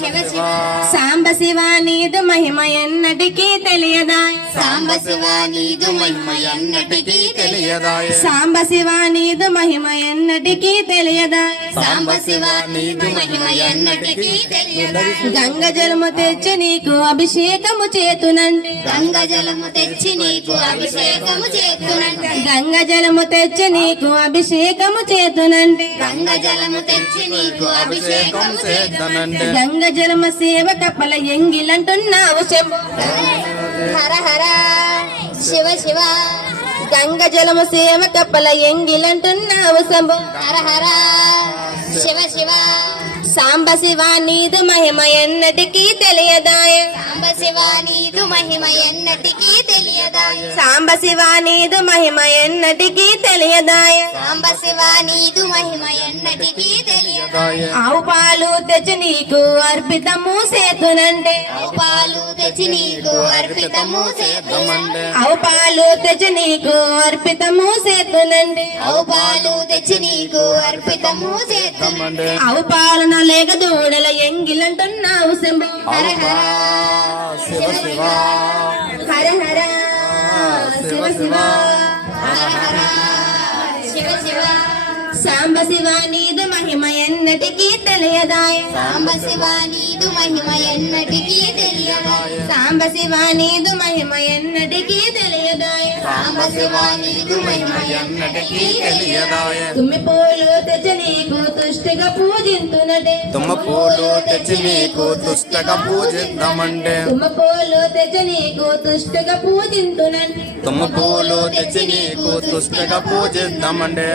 సాంబ శివ నీదు మహిమ ఎన్నటికీ తెలియదాయ. సాంబ శివ నీది మహిమ ఎన్నటికీ తెలియదాయ. సాంబ శివ నీదు మహిమ ఎన్నటికీ తెలియదాయ. సాంబ శివ నీది మహిమ ఎన్నటికీ తెలియదాయ. గంగ జలము తెచ్చి నీకు అభిషేకము చేతునండి. గంగ జలము తెచ్చి నీకు అభిషేకము చేతునండి. గంగ జలము తెచ్చి నీకు అభిషేకము చేతునండి. గంగ జలము తెచ్చి నీకు అభిషేకం అభిషేకము చేద్దనండి గంగ జలమ సేవ కప్పల ఎంగిలంటున్నావు హర హర శివ శివ గంగ జలమ సేవ కపల ఎంగిలంటున్నావు శంభు. హర హర శివ శివ. సాంబ శివ నీదు మహిమ ఎన్నటికీ తెలియదాయ. సాంబ శివ నీదు మహిమ ఎన్నటికీ తెలియదాయ. సాంబ శివ నీదు మహిమ ఎన్నటికీ తెలియదాయ. సాంబ శివ నీదు మహిమ ఎన్నటికీ తెలియదాయ. దాయ ఆవు పాలు తెచ్చి నీకు అర్పితము సేతునంటే ఆవు పాలు తెచ్చి నీకు అర్పితము చేద్దామండి ఆవు పాలు తెచ్చి నీకు అర్పితము సేతునండి ఆవు పాలు తెచ్చి నీకు అర్పితము మండే ఆవు పాలన లేక దూడల ఎంగిలంటున్నావు శంభు. హర హర. శివ శివ హర హర. శివ శివ హర హర. శివ శివ. సాంబ శివ నీదు మహిమ ఎన్నటికీ తెలియదాయ. సాంబ శివ నీదు మహిమ ఎన్నటికీ తెలియదాయ. సాంబ శివ నీదు మహిమ ఎన్నటికీ తెలియదాయ. సాంబ శివ నీదు మహిమ ఎన్నటికీ తెలియదాయ. తుమ్మి పూలు తెచ్చి నీకు తుష్టిగా పూజింతునటే తుమ్మ పూలు తెచ్చి నీకు దుష్టగా పూజిద్దామంటే. తుమ్మ పూలు తెచ్చి నీకు తుష్టిగా పూజింతునండి తుమ్మ పూలు తెచ్చి నీకు దుష్టగా పూజిద్దామంటే.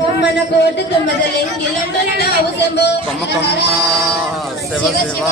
కొమ్మన కోటి తుమ్మద లెంగిలంటున్నావు శంభో. కొమ్మ కొమ్మ శివ శివ.